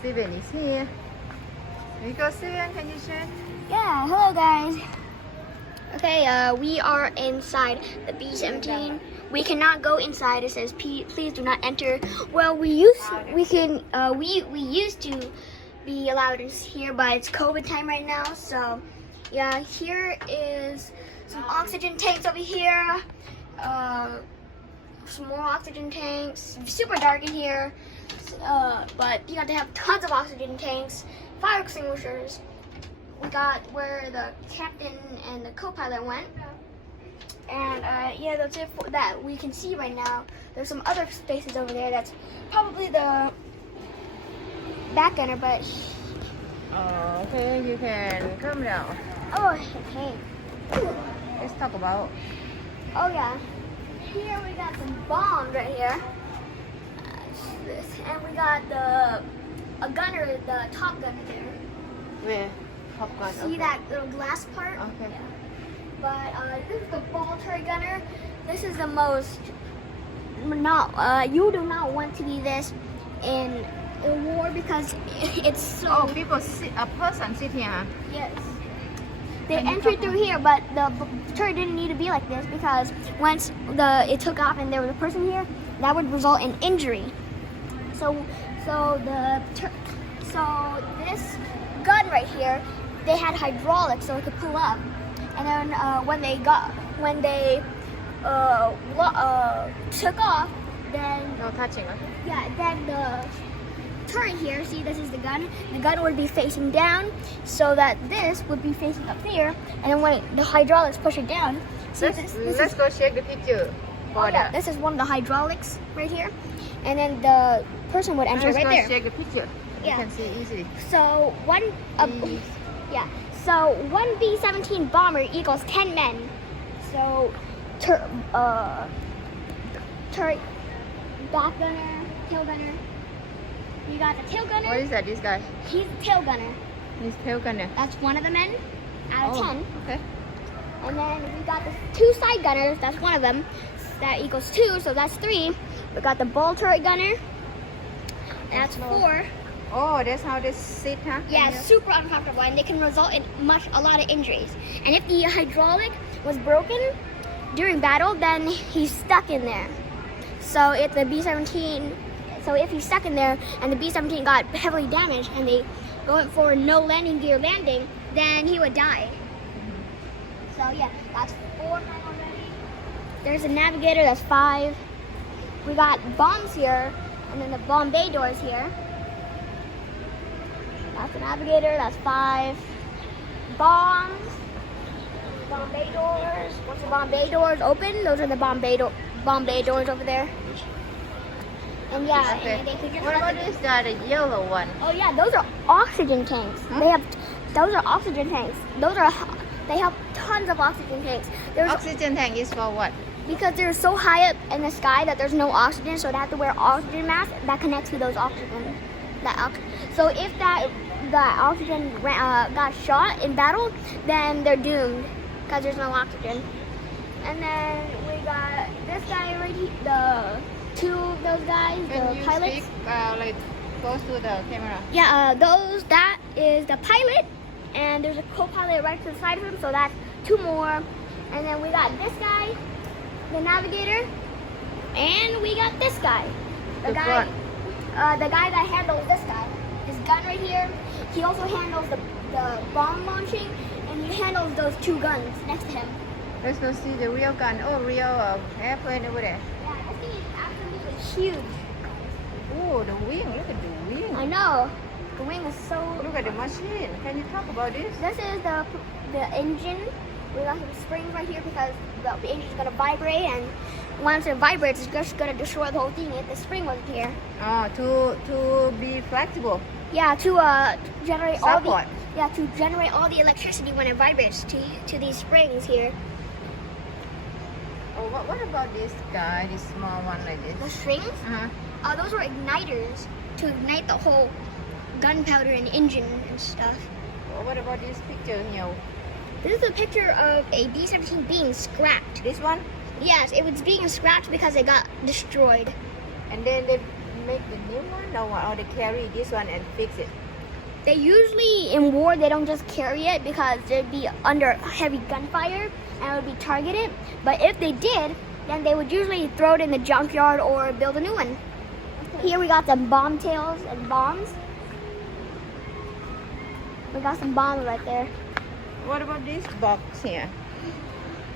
Steven is here. Because Steven, can you share? Yeah, hello guys. Okay, we are inside the B-17. We cannot go inside. It says, please do not enter. Well, we used to be allowed in here, but it's COVID time right now. So, yeah, here is some oxygen tanks over here. Some more oxygen tanks. Super dark in here, but you got to have tons of oxygen tanks, fire extinguishers. We got where the captain and the co-pilot went, and yeah, that's it for that we can see right now. There's some other spaces over there. That's probably the back gunner, but Oh, okay, you can come down. oh, okay. Let's talk about. Oh yeah. Here we got some bombs right here. And we got a gunner, the top gunner there. Where? Top gun. See that little glass part? Okay. Yeah. But this is the ball turret gunner. This is the most you do not want to be this in a war because it's so. Oh, people sit. A person sit here. Huh? Yes. They Can you entered talk through here, but the turret didn't need to be like this because once it took off and there was a person here, that would result in injury. So this gun right here, they had hydraulics so it could pull up, and then when they took off, then No touching. Okay. yeah, then the turret here, see this is the gun would be facing down so that this would be facing up there, and then when the hydraulics push it down, see Let's go check the picture. oh, yeah, this is one of the hydraulics right here, and then the person would enter Let's right go there. check the picture. Yeah. You can see easily. So one B-17 bomber equals 10 men. So turret, back gunner, tail gunner. You got the tail gunner. What is that? This guy? He's the tail gunner. He's tail gunner. That's one of the men out of 10. Okay. And then we got the 2 side gunners. That's one of them. That equals 2, so that's 3. We got the ball turret gunner. That's 4. Oh, that's how they sit, huh? Yeah, super uncomfortable, and they can result in a lot of injuries. And if the hydraulic was broken during battle, then he's stuck in there. So if he's stuck in there and the B-17 got heavily damaged and they go for no landing gear landing, then he would die. So yeah, that's 4 men already. There's a navigator, that's 5. We got bombs here, and then the bomb bay doors here. That's the navigator, that's 5. Bombs, bomb bay doors. Once the bomb bay doors open, those are the bomb bay doors over there. And yeah, Okay. and they could just What about this guy, the yellow one? oh yeah, those are oxygen tanks. Huh? Those are oxygen tanks. They have tons of oxygen tanks. Oxygen tank is for what? Because they're so high up in the sky that there's no oxygen, so they have to wear oxygen masks that connects to those oxygen. So if the oxygen got shot in battle, then they're doomed because there's no oxygen. And then we got this guy right here, the 2 of those guys, Can the you pilots. speak like close to the camera? Yeah, that is the pilot, and there's a co-pilot right to the side of him, so that's 2 more. And then we got this guy, the navigator, and we got this guy, the guy that handles this guy. His gun right here. He also handles the bomb launching, and he handles those 2 guns next to him. Let's go see the real gun. Oh, real airplane over there. Yeah, this thing is absolutely huge. Oh, the wing. Look at the wing. I know. The wing is so. Look at the machine. Can you talk about this? This is the engine. We got some springs right here because the engine's gonna vibrate, and once it vibrates, it's just gonna destroy the whole thing if the spring wasn't here. Oh, to be flexible. Yeah, to generate Support. to generate all the electricity when it vibrates to these springs here. Oh, what about this guy? This small one like The this? strings, those are igniters to ignite the whole gunpowder and engine and stuff. What about this picture here? This is a picture of a B-17 being scrapped. This one? Yes, it was being scrapped because it got destroyed. And then they make the new one or they carry this one and fix it? They usually, in war, they don't just carry it because they'd be under heavy gunfire and it would be targeted. But if they did, then they would usually throw it in the junkyard or build a new one. Here we got some bomb tails and bombs. We got some bombs right there. What about this box here?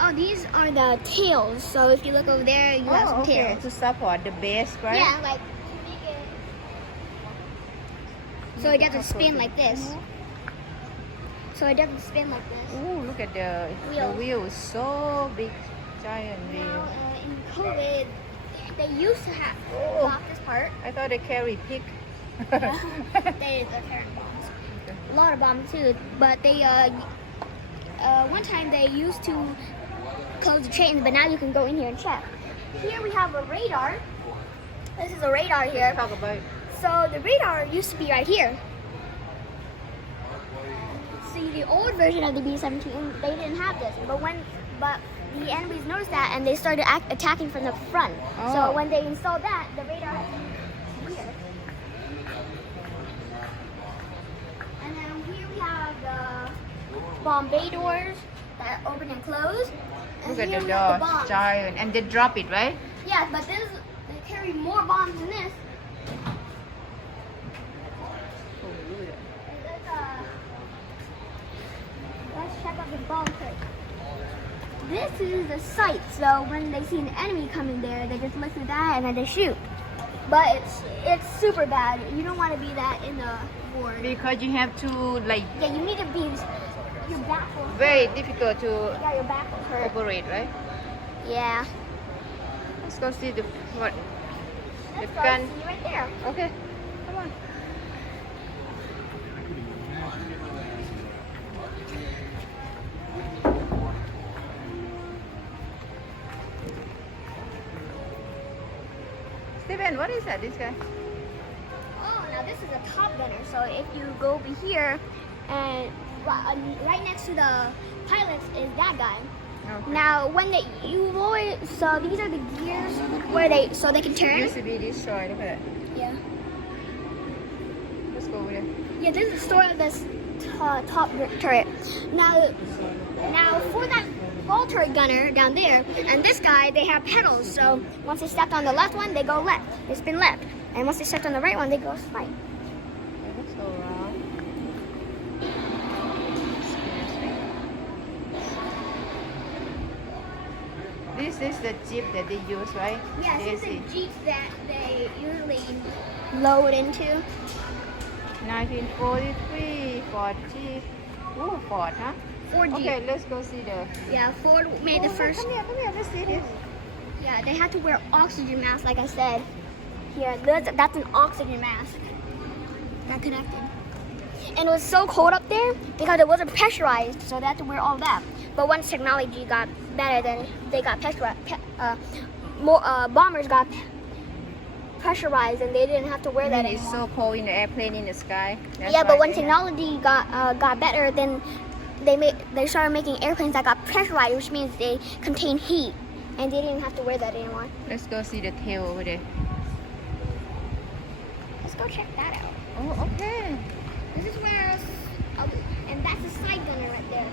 Oh, these are the tails. So if you look over there, you got some okay, tails. to support the base, right? Yeah, like to make it so it doesn't spin like this. So it doesn't spin like this. Oh, look at the wheel is so big, giant wheel. Now, in COVID, they used to have block this part. I thought they carry pig. They're carrying bombs. A lot of bombs too. But they one time they used to close the chains, but now you can go in here and check. Here we have a radar. This is a radar here. Talk about it. So the radar used to be right here. See, the old version of the B-17, they didn't have this. But the enemies noticed that and they started attacking from the front. So Oh. when they installed that, the radar had to be here. And then here we have the bomb bay doors that open and close. And Look at here the we have door, bombs. giant, and they drop it, right? Yeah, but they carry more bombs than this. Let's check out the bomb crate. This is the sight, so when they see an enemy coming there, they just look through that and then they shoot. But it's super bad. You don't want to be that in the war. Because you have to like Yeah, you need to be your back will hurt. very difficult to Yeah, your back will hurt. operate, right? Yeah. Let's go see the what? Let's The go gun. see right there. Okay, come on. Steven, what is that? This guy? Oh, now this is a top gunner. So if you go over here, and right next to the pilots is that guy. Okay. Now, when you always, so these are the gears where they can turn. Used to be destroyed. Look at that. Yeah. Let's go over there. Yeah, this is the story of this top turret. Now for that ball turret gunner down there, and this guy, they have pedals. So once they stepped on the left one, they go left. They spin left. And once they stepped on the right one, they go right. It looks so wrong. This is the jeep that they use, right? Yeah, these are Daisy. the Jeeps that they usually load into. 1943 Ford Jeep. Ooh, Ford, huh? Ford Jeep. Okay, let's go see the. Yeah, Ford made the first. Come here, let's see this. Yeah, they had to wear oxygen masks, like I said. Here, that's an oxygen mask. That connected. And it was so cold up there because it wasn't pressurized, so they had to wear all that. But once technology got better, then they got pressurized. Bombers got pressurized, and they didn't have to wear that It's anymore. so cold in the airplane in the sky. That's Yeah, why but when they- technology got better, then they started making airplanes that got pressurized, which means they contain heat, and they didn't have to wear that anymore. Let's go see the tail over there. Let's go check that out. Oh, okay. This is where, and that's a side gunner right there.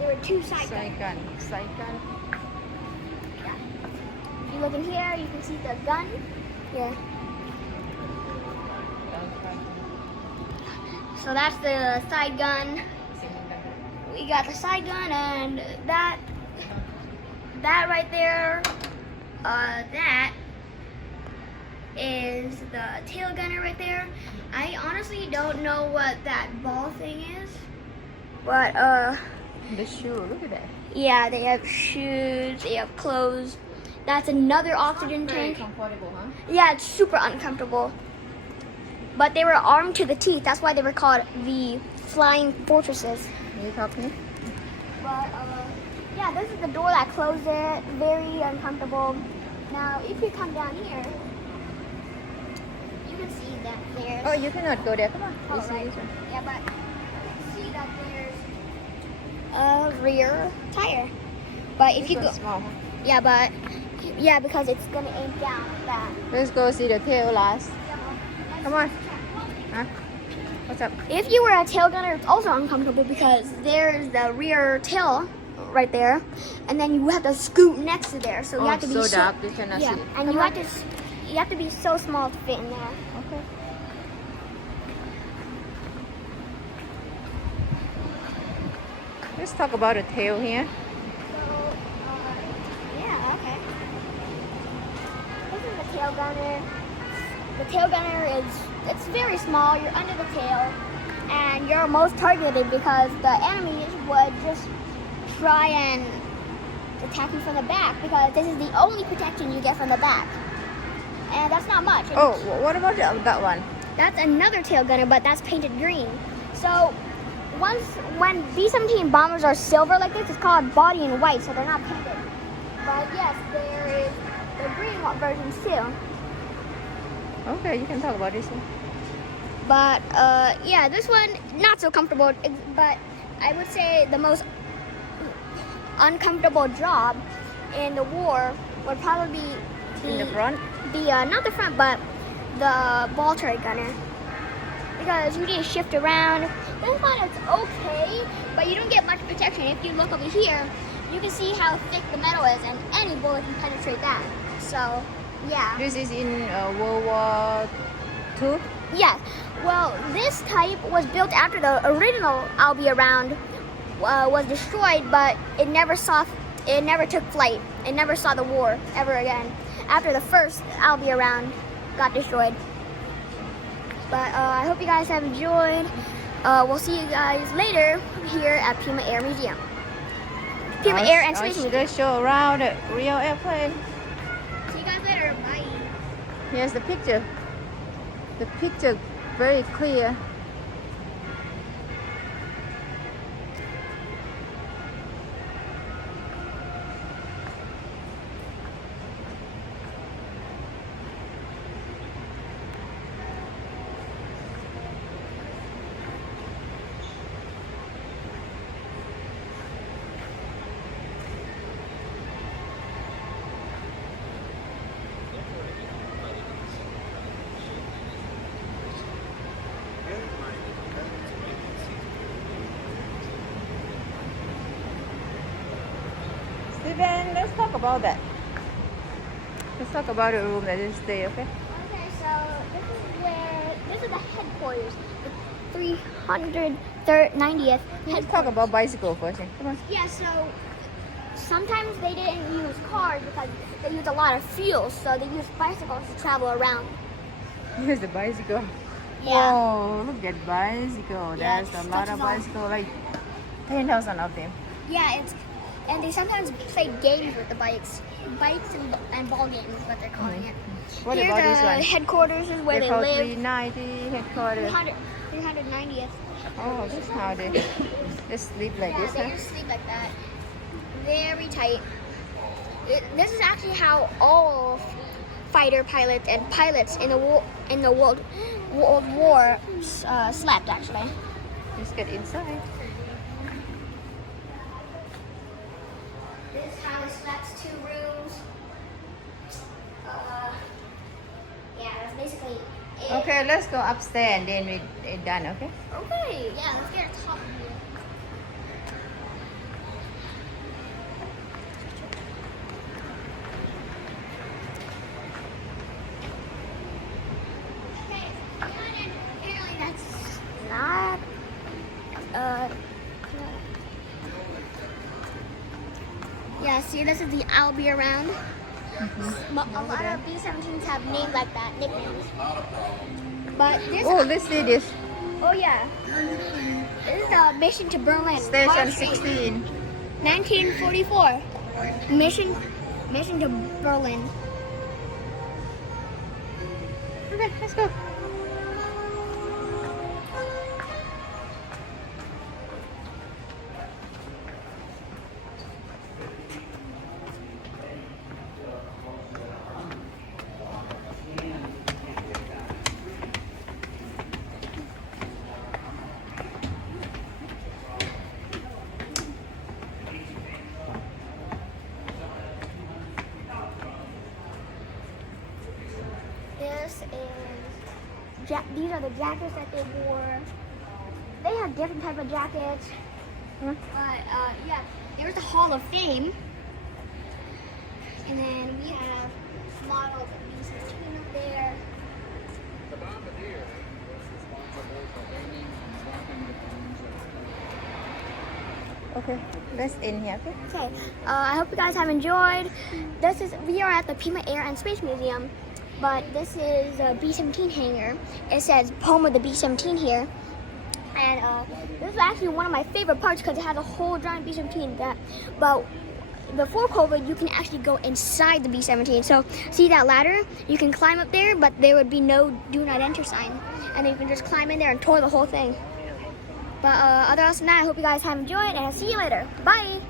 There were two side gunners. Side gun. Yeah. If you look in here, you can see the gun. Here. So that's the side gun. We got the side gun, and that right there, that is the tail gunner right there. I honestly don't know what that ball thing is, but The shoe, look at that. yeah, they have shoes, they have clothes. That's another oxygen Very tank. comfortable, huh? Yeah, it's super uncomfortable. But they were armed to the teeth. That's why they were called the Flying Fortresses. Can you talk to me? But yeah, this is the door that closed it. Very uncomfortable. Now, if you come down here, you can see that there's. Oh, you cannot go there. Come on. Oh, This right. one. Yeah, but you can see that there's a rear tire. But if This you go, one's small, huh? yeah, but yeah, because it's gonna aim down like that. Let's go see the tail last. Yeah, Come on. Huh? What's up? If you were a tail gunner, it's also uncomfortable because there's the rear tail right there, and then you have to scoot next to there. So you have to be so dark, you cannot yeah, see. and Come you on. have to be so small to fit in there. Okay. Let's talk about the tail here. So, yeah, okay. This is the tail gunner. The tail gunner it's very small. You're under the tail, and you're most targeted because the enemies would just try and attack you from the back because this is the only protection you get from the back, and that's not much. And Oh, what about that one? that's another tail gunner, but that's painted green. So when B-17 bombers are silver like this, it's called body in white, so they're not painted. But yes, there is the green versions too. Okay, you can talk about this one. But yeah, this one not so comfortable. But I would say the most uncomfortable job in the war would probably be In the front? not the front, but the ball turret gunner. Because you need to shift around. This one is okay, but you don't get much protection. If you look over here, you can see how thick the metal is, and any bullet can penetrate that. So, yeah. This is in World War II? Yeah. Well, this type was built after the original I'll Be Around was destroyed, but it never took flight. It never saw the war ever again. After the first I'll Be Around got destroyed. But I hope you guys have enjoyed. We'll see you guys later here at Pima Air Museum. Pima Air and Space Museum. Let's show around the real airplane. See you guys later. Bye. Here's the picture. The picture very clear. Steven, let's talk about that. Let's talk about the room that is there, okay? Okay, so this is the headquarters, the 390th Let's talk about bicycle first. Come on. Yeah, so sometimes they didn't use cars because they used a lot of fuel, so they used bicycles to travel around. Here's the bicycle. Yeah. Oh, look at bicycle. Yeah, There's a it's lot such of a lot. bicycle, like 10,000 of them. Yeah, and they sometimes play games with the bikes and ball games is what they're calling it. What Here about the this one? headquarters is where They they call live. 390 headquarters. 390th. Oh, this is how they sleep like Yeah, this, they huh? just sleep like that. Very tight. This is actually how all fighter pilots and pilots in the World War slept, actually. Let's get inside. This is how they slept, 2 rooms. Yeah, that's basically it. Okay, let's go upstairs and then we're done, okay? Okay, yeah, let's get a top view. Okay, and apparently that's not yeah, see, this is the I'll Be Around. A lot of B-17s have names like that, nicknames. But there's Oh, let's see this. oh yeah, this is the mission to Berlin. Station March 8th, 16. 1944. Mission to Berlin. Okay, let's go. This is these are the jackets that they wore. They have different type of jackets. Hmm? But yeah, there's the Hall of Fame. And then we have models of B-17 up there. The Bombardier was responsible for aiming and dropping the bombs at Okay, let's end here. Okay. Okay, I hope you guys have enjoyed. We are at the Pima Air and Space Museum, but this is a B-17 hangar. It says home of the B-17 here. And this is actually one of my favorite parts because it has a whole giant B-17 but before COVID, you can actually go inside the B-17. So see that ladder? You can climb up there, but there would be no do not enter sign. And then you can just climb in there and tour the whole thing. But other than that, I hope you guys have enjoyed and I'll see you later. Bye!